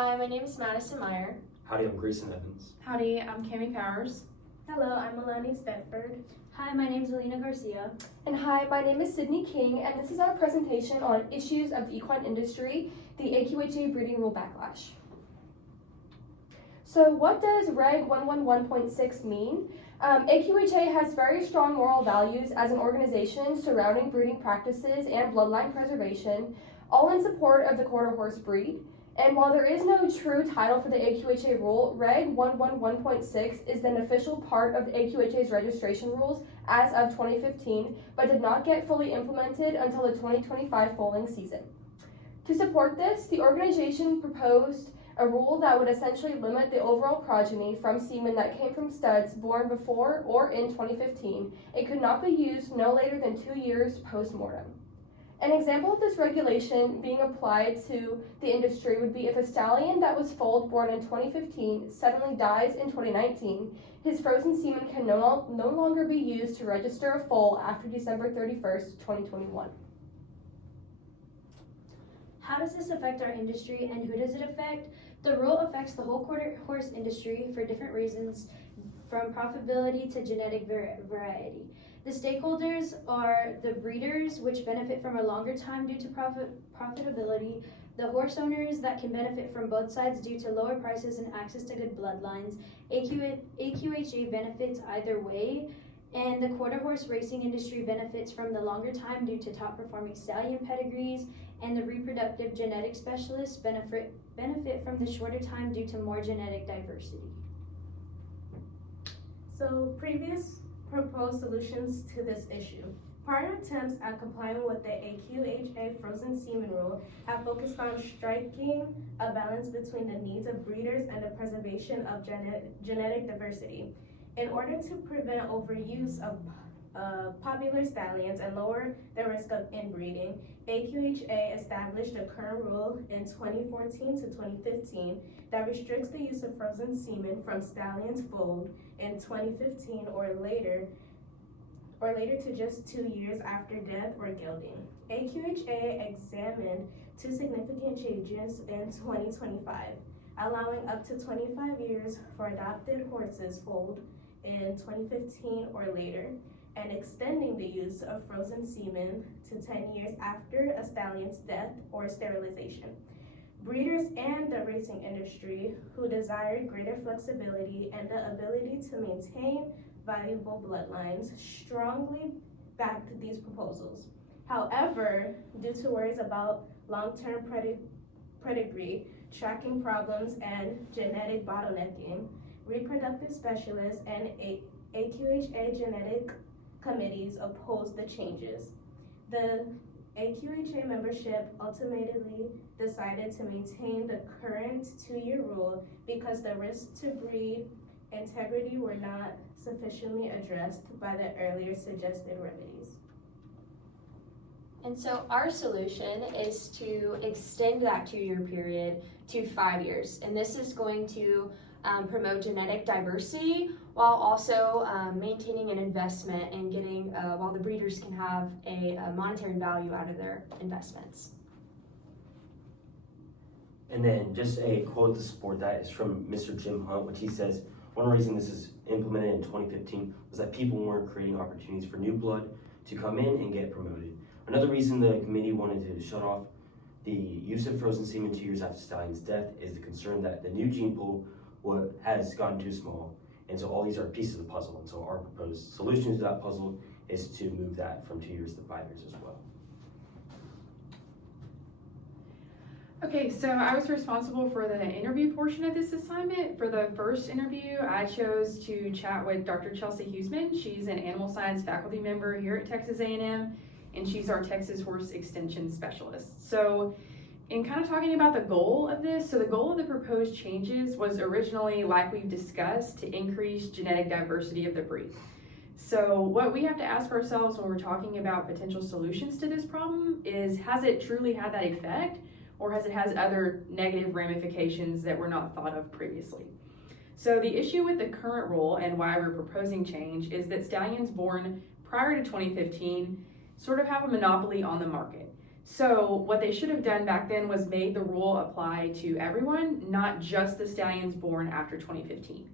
Hi, my name is Madison Meyer. Howdy, I'm Grayson Evans. Howdy, I'm Cami Powers. Hello, I'm Melanie Stedford. Hi, my name is Alina Garcia. And hi, my name is Sydney King, and this is our presentation on issues of the equine industry, the AQHA breeding rule backlash. So what does Reg 111.6 mean? AQHA has very strong moral values as an organization surrounding breeding practices and bloodline preservation, all in support of the quarter horse breed. And while there is no true title for the AQHA rule, Reg 111.6 is an official part of AQHA's registration rules as of 2015, but did not get fully implemented until the 2025 foaling season. To support this, the organization proposed a rule that would essentially limit the overall progeny from semen that came from studs born before or in 2015. It could not be used no later than 2 years post-mortem. An example of this regulation being applied to the industry would be if a stallion that was foaled born in 2015 suddenly dies in 2019, his frozen semen can no longer be used to register a foal after December 31st, 2021. How does this affect our industry and who does it affect? The rule affects the whole quarter horse industry for different reasons, from profitability to genetic variety. The stakeholders are the breeders, which benefit from a longer time due to profitability, the horse owners that can benefit from both sides due to lower prices and access to good bloodlines. AQHA benefits either way, and the quarter horse racing industry benefits from the longer time due to top performing stallion pedigrees, and the reproductive genetic specialists benefit from the shorter time due to more genetic diversity. So, previous proposed solutions to this issue. Prior attempts at complying with the AQHA frozen semen rule have focused on striking a balance between the needs of breeders and the preservation of genetic diversity. In order to prevent overuse of popular stallions and lower the risk of inbreeding, AQHA established a current rule in 2014 to 2015 that restricts the use of frozen semen from stallions foaled in 2015 or later to just 2 years after death or gelding. AQHA examined 2 significant changes in 2025, allowing up to 25 years for adopted horses foaled in 2015 or later, and extending the use of frozen semen to 10 years after a stallion's death or sterilization. Breeders and the racing industry who desired greater flexibility and the ability to maintain valuable bloodlines strongly backed these proposals. However, due to worries about long-term pedigree, tracking problems, and genetic bottlenecking, reproductive specialists and AQHA genetic committees opposed the changes. The AQHA membership ultimately decided to maintain the current 2-year rule because the risks to breed integrity were not sufficiently addressed by the earlier suggested remedies. And so our solution is to extend that 2-year period to 5 years. And this is going to promote genetic diversity while also maintaining an investment and getting, while the breeders can have a monetary value out of their investments. And then just a quote to support that is from Mr. Jim Hunt, which he says, one reason this is implemented in 2015 was that people weren't creating opportunities for new blood to come in and get promoted. Another reason the committee wanted to shut off the use of frozen semen 2 years after stallion's death is the concern that the new gene pool has gotten too small. And so all these are pieces of the puzzle. And so our proposed solution to that puzzle is to move that from 2 years to 5 years as well. Okay, so I was responsible for the interview portion of this assignment. For the first interview, I chose to chat with Dr. Chelsea Huseman. She's an animal science faculty member here at Texas A&M, and she's our Texas Horse Extension Specialist. So in kind of talking about the goal of this, so the goal of the proposed changes was originally, like we've discussed, to increase genetic diversity of the breed. So what we have to ask ourselves when we're talking about potential solutions to this problem is, has it truly had that effect, or has other negative ramifications that were not thought of previously? So the issue with the current rule and why we're proposing change is that stallions born prior to 2015 sort of have a monopoly on the market. So what they should have done back then was made the rule apply to everyone, not just the stallions born after 2015.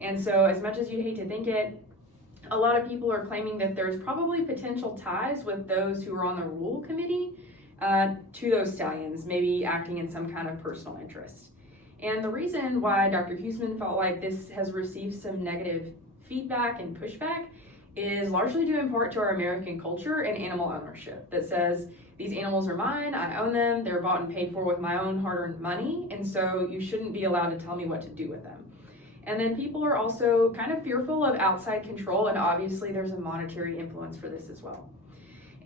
And so as much as you hate to think it, a lot of people are claiming that there's probably potential ties with those who are on the rule committee to those stallions, maybe acting in some kind of personal interest. And the reason why Dr. Huseman felt like this has received some negative feedback and pushback is largely due in part to our American culture and animal ownership that says these animals are mine, I own them, they're bought and paid for with my own hard-earned money, and so you shouldn't be allowed to tell me what to do with them. And then people are also kind of fearful of outside control, and obviously there's a monetary influence for this as well.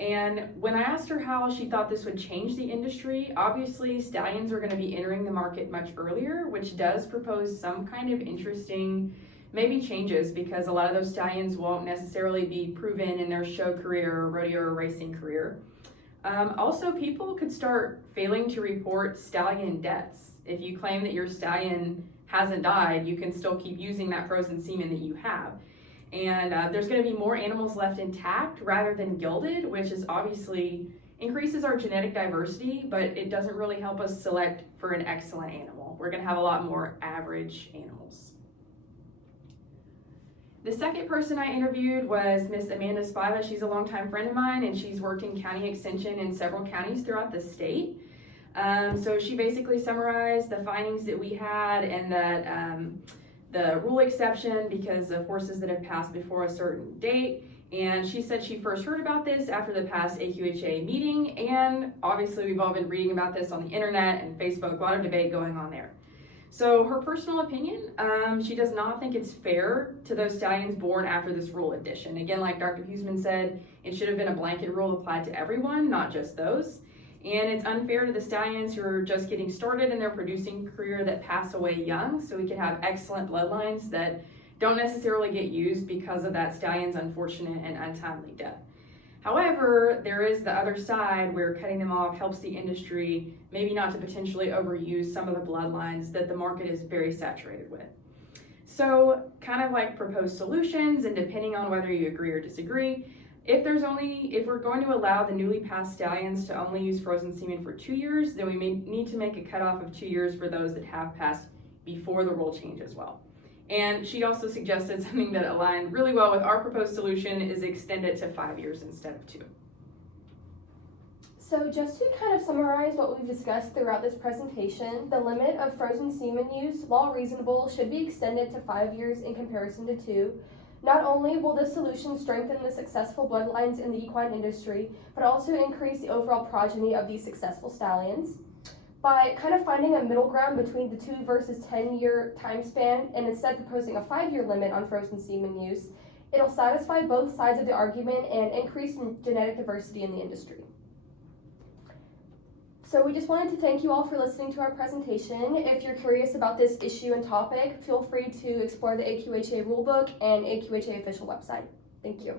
And when I asked her how she thought this would change the industry, obviously stallions are going to be entering the market much earlier, which does propose some kind of interesting maybe changes, because a lot of those stallions won't necessarily be proven in their show career or rodeo or racing career. Also, people could start failing to report stallion deaths. If you claim that your stallion hasn't died, you can still keep using that frozen semen that you have. And there's going to be more animals left intact rather than gilded, which is obviously increases our genetic diversity, but it doesn't really help us select for an excellent animal. We're going to have a lot more average animals. The second person I interviewed was Miss Amanda Spiva. She's a longtime friend of mine, and she's worked in county extension in several counties throughout the state. So she basically summarized the findings that we had, and that the rule exception because of horses that have passed before a certain date. And she said she first heard about this after the past AQHA meeting, and obviously we've all been reading about this on the internet and Facebook, a lot of debate going on there. So her personal opinion, she does not think it's fair to those stallions born after this rule addition. Again, like Dr. Huseman said, it should have been a blanket rule applied to everyone, not just those. And it's unfair to the stallions who are just getting started in their producing career that pass away young, so we could have excellent bloodlines that don't necessarily get used because of that stallion's unfortunate and untimely death. However, there is the other side where cutting them off helps the industry maybe not to potentially overuse some of the bloodlines that the market is very saturated with. So kind of like proposed solutions, and depending on whether you agree or disagree, if we're going to allow the newly passed stallions to only use frozen semen for 2 years, then we may need to make a cutoff of 2 years for those that have passed before the rule change as well. And she also suggested something that aligned really well with our proposed solution is extend it to 5 years instead of 2. So just to kind of summarize what we've discussed throughout this presentation, the limit of frozen semen use, while reasonable, should be extended to 5 years in comparison to 2. Not only will this solution strengthen the successful bloodlines in the equine industry, but also increase the overall progeny of these successful stallions. By kind of finding a middle ground between the 2 versus 10-year time span, and instead proposing a 5-year limit on frozen semen use, it'll satisfy both sides of the argument and increase genetic diversity in the industry. So we just wanted to thank you all for listening to our presentation. If you're curious about this issue and topic, feel free to explore the AQHA rulebook and AQHA official website. Thank you.